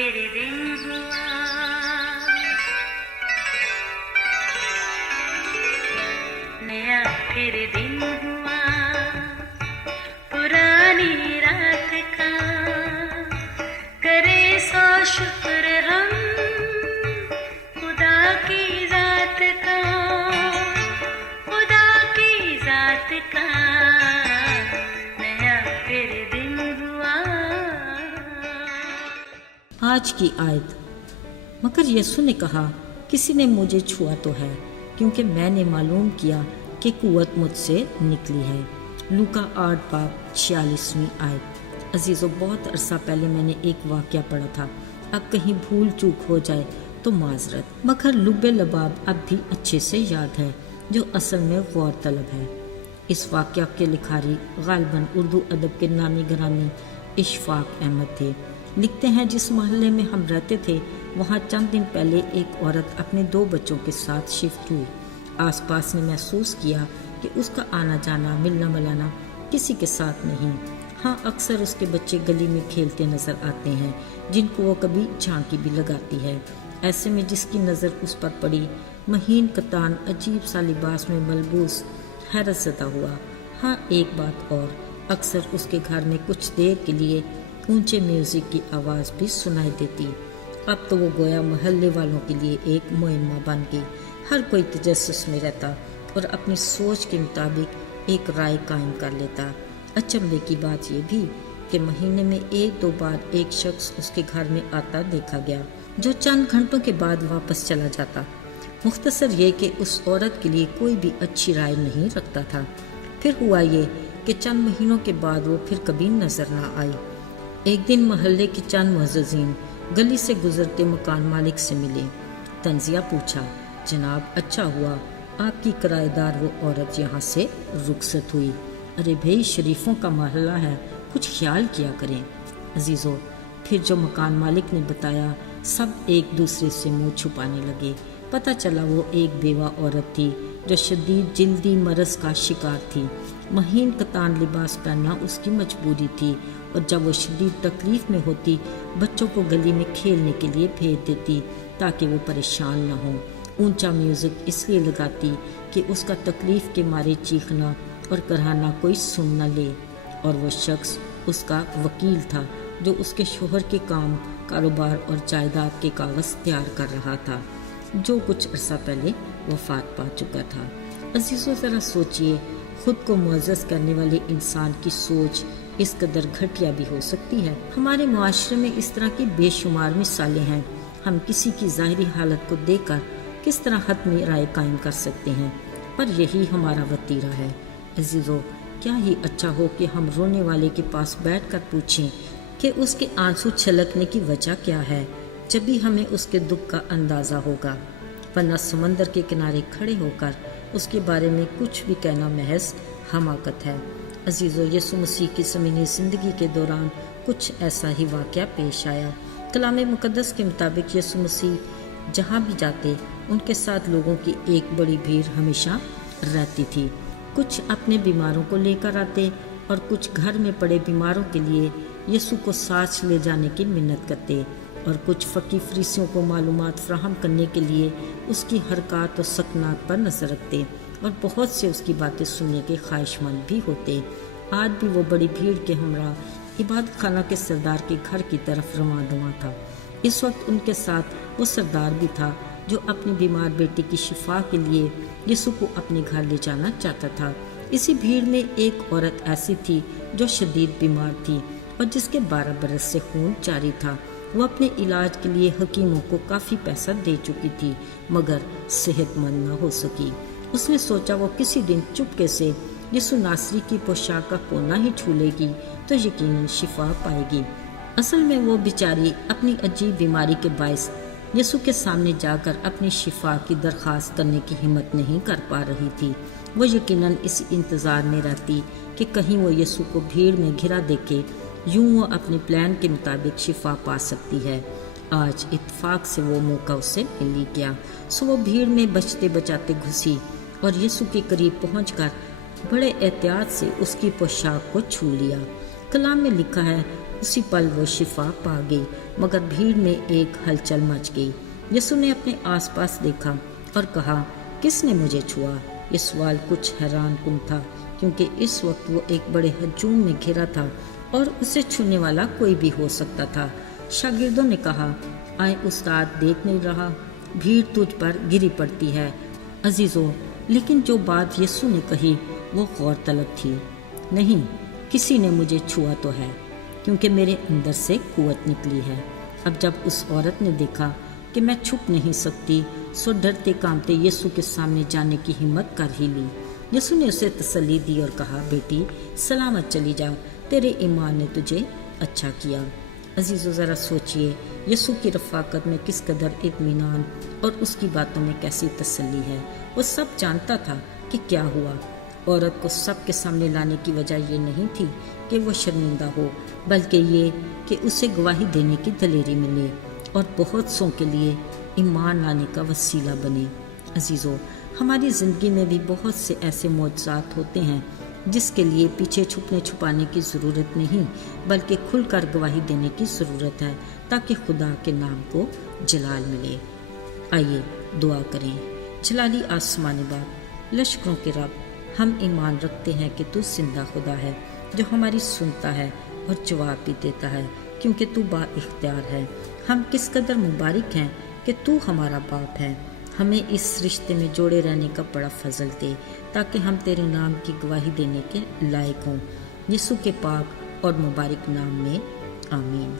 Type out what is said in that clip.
फिर दिन हुआ, नया फिर दिन हुआ, पुरानी रात का करे सो शुक्र हम खुदा की जात का, खुदा की जात का नया फिर दिन हुआ। आज की आयत। मगर यीशु ने कहा, किसी ने मुझे छुआ तो है, क्योंकि मैंने मालूम किया कि कुव्वत मुझसे निकली है। लूका 8:46 आयत। अजीज़ों, बहुत अरसा पहले मैंने एक वाक़या पढ़ा था, अब कहीं भूल चूक हो जाए तो माजरत, मगर लुब्बे लबाब अब भी अच्छे से याद है, जो असल में गौर तलब है। इस वाक़या के लिखारी गालिबन उर्दू अदब के नामी ग्रामी इशफाक अहमद थे। लिखते हैं, जिस मोहल्ले में हम रहते थे वहाँ चंद दिन पहले एक औरत अपने 2 बच्चों के साथ शिफ्ट हुई। आसपास ने महसूस किया कि उसका आना जाना मिलना मिलाना किसी के साथ नहीं। हाँ, अक्सर उसके बच्चे गली में खेलते नजर आते हैं, जिनको वो कभी झांकी भी लगाती है। ऐसे में जिसकी नज़र उस पर पड़ी, महीन कतान अजीब सा लिबास में मलबूस हैरत ज़दा हुआ। हाँ, एक बात और, अक्सर उसके घर में कुछ देर के लिए ऊंचे म्यूजिक की आवाज़ भी सुनाई देती। अब तो वो गोया मोहल्ले वालों के लिए एक मुहिम्मा बन गई। हर कोई तजस्सुस में रहता और अपनी सोच के मुताबिक एक राय कायम कर लेता। अचंभे की बात यह भी कि महीने में 1-2 बार एक शख्स उसके घर में आता देखा गया, जो चंद घंटों के बाद वापस चला जाता। मुख्तसर ये कि उस औरत के लिए कोई भी अच्छी राय नहीं रखता था। फिर हुआ ये कि चंद महीनों के बाद वो फिर कभी नजर ना आई। एक दिन मोहल्ले के चंद मुअज़्ज़िज़ीन गली से गुजरते मकान मालिक से मिले। तंजिया पूछा, जनाब, अच्छा हुआ आपकी किराएदार वो औरत यहाँ से रुखसत हुई। अरे भाई, शरीफों का मोहल्ला है, कुछ ख्याल किया करें। अजीज़ों, फिर जो मकान मालिक ने बताया, सब एक दूसरे से मुंह छुपाने लगे। पता चला वो एक बेवा औरत थी जो शदीद जिल्दी मरज का शिकार थी। महीन कतान लिबास पहनना उसकी मजबूरी थी, और जब वो शदीद तकलीफ में होती, बच्चों को गली में खेलने के लिए भेज देती ताकि वो परेशान न हो। ऊंचा म्यूज़िक इसलिए लगाती कि उसका तकलीफ के मारे चीखना और कराहना कोई सुन न ले। और वो शख्स उसका वकील था, जो उसके शोहर के काम, कारोबार और जायदाद के कागज़ तैयार कर रहा था, जो कुछ अरसा पहले वफात पा चुका था। अजीज़ों, ज़रा सोचिए, खुद को मुअज़्ज़ज़ करने वाले इंसान की सोच इस कदर घटिया भी हो सकती है। हमारे मुआशरे में इस तरह की बेशुमार मिसालें हैं। हम किसी की ज़ाहिरी हालत को देखकर किस तरह हतमी राय कायम कर सकते हैं, पर यही हमारा वतीरा है। अजीज़ों, क्या ही अच्छा हो कि हम रोने वाले के पास बैठकर पूछें कि उसके आंसू छलकने की वजह क्या है, जब भी हमें उसके दुख का अंदाज़ा होगा। वरना समंदर के किनारे खड़े होकर उसके बारे में कुछ भी कहना महज हमाकत है। अजीज़ों, यीशु मसीह की ज़मीनी ज़िंदगी के दौरान कुछ ऐसा ही वाक़या पेश आया। कलाम मुक़द्दस के मुताबिक यीशु मसीह जहाँ भी जाते, उनके साथ लोगों की एक बड़ी भीड़ हमेशा रहती थी। कुछ अपने बीमारों को लेकर आते और कुछ घर में पड़े बीमारों के लिए यीशु को साथ ले जाने की मिन्नत करते, और कुछ फ़कीह फरीसियों को मालूमात फराहम करने के लिए उसकी हरकत और सकनात पर नज़र रखते, और बहुत से उसकी बातें सुनने के ख्वाहिशमंद भी होते। आज भी वो बड़ी भीड़ के हमरा इबादत खाना के सरदार के घर की तरफ रवां दवा था। इस वक्त उनके साथ वो सरदार भी था, जो अपनी बीमार बेटी की शिफा के लिए यीशु को अपने घर ले जाना चाहता था। इसी भीड़ में एक औरत ऐसी थी जो शदीद बीमार थी और जिसके 12 बरस से खून जारी था। वो अपने इलाज के लिए हकीमों को काफ़ी पैसा दे चुकी थी, मगर सेहतमंद न हो सकी। उसने सोचा वो किसी दिन चुपके से यीशु नासरी की पोशाक का कोना ही छू लेगी तो यकीनन शिफा पाएगी। असल में वो बेचारी अपनी अजीब बीमारी के बायस यीशु के सामने जाकर अपनी शिफा की दरख्वास्त करने की हिम्मत नहीं कर पा रही थी। वो यकीनन इस इंतज़ार में रहती कि कहीं वो यीशु को भीड़ में घिरा देखे, यूं वो अपने प्लान के मुताबिक शिफा पा सकती है। आज इत्तेफाक से वो मौका उससे मिल ही गया। सो वो भीड़ में बचते बचाते घुसी और यीशु के करीब पहुंचकर बड़े एहतियात से उसकी पोशाक को छू लिया। कलाम में लिखा है, उसी पल वो शिफा पा गई, मगर भीड़ में एक हलचल मच गई। यीशु ने अपने आसपास देखा और कहा, किसने मुझे छुआ? ये सवाल कुछ हैरान कुन था, क्योंकि इस वक्त वो एक बड़े हजूम में घिरा था और उसे छूने वाला कोई भी हो सकता था। शागिर्दों ने कहा, आए उस्ताद, देख नहीं रहा, भीड़ तुझ पर गिरी पड़ती है। अजीजों, लेकिन जो बात यीशु ने कही वो गौरतलब थी। नहीं, किसी ने मुझे छुआ तो है, क्योंकि मेरे अंदर से कुव्वत निकली है। अब जब उस औरत ने देखा कि मैं छुप नहीं सकती, सो डरते कांपते यीशु के सामने जाने की हिम्मत कर ही ली। यीशु ने उसे तसल्ली दी और कहा, बेटी, सलामत चली जा, तेरे ईमान ने तुझे अच्छा किया। अजीज़ों, ज़रा सोचिए, यीशु की रफ़ाकत में किस कदर इत्मीनान और उसकी बातों में कैसी तसल्ली है। वो सब जानता था कि क्या हुआ। औरत को सबके सामने लाने की वजह ये नहीं थी कि वो शर्मिंदा हो, बल्कि ये कि उसे गवाही देने की दलेरी मिले और बहुत सौ के लिए ईमान लाने का वसीला बने। अजीज़ों, हमारी ज़िंदगी में भी बहुत से ऐसे मौजज़ात होते हैं जिसके लिए पीछे छुपने छुपाने की ज़रूरत नहीं, बल्कि खुलकर गवाही देने की ज़रूरत है, ताकि खुदा के नाम को जलाल मिले। आइए दुआ करें। जलाली आसमानी बाप, लश्करों के रब, हम ईमान रखते हैं कि तू जिंदा खुदा है, जो हमारी सुनता है और जवाब भी देता है, क्योंकि तू बाइख्तियार है। हम किस कदर मुबारक हैं कि तू हमारा बाप है। हमें इस रिश्ते में जोड़े रहने का बड़ा फजल दे, ताकि हम तेरे नाम की गवाही देने के लायक हों। यीशु के पाक और मुबारक नाम में, आमीन।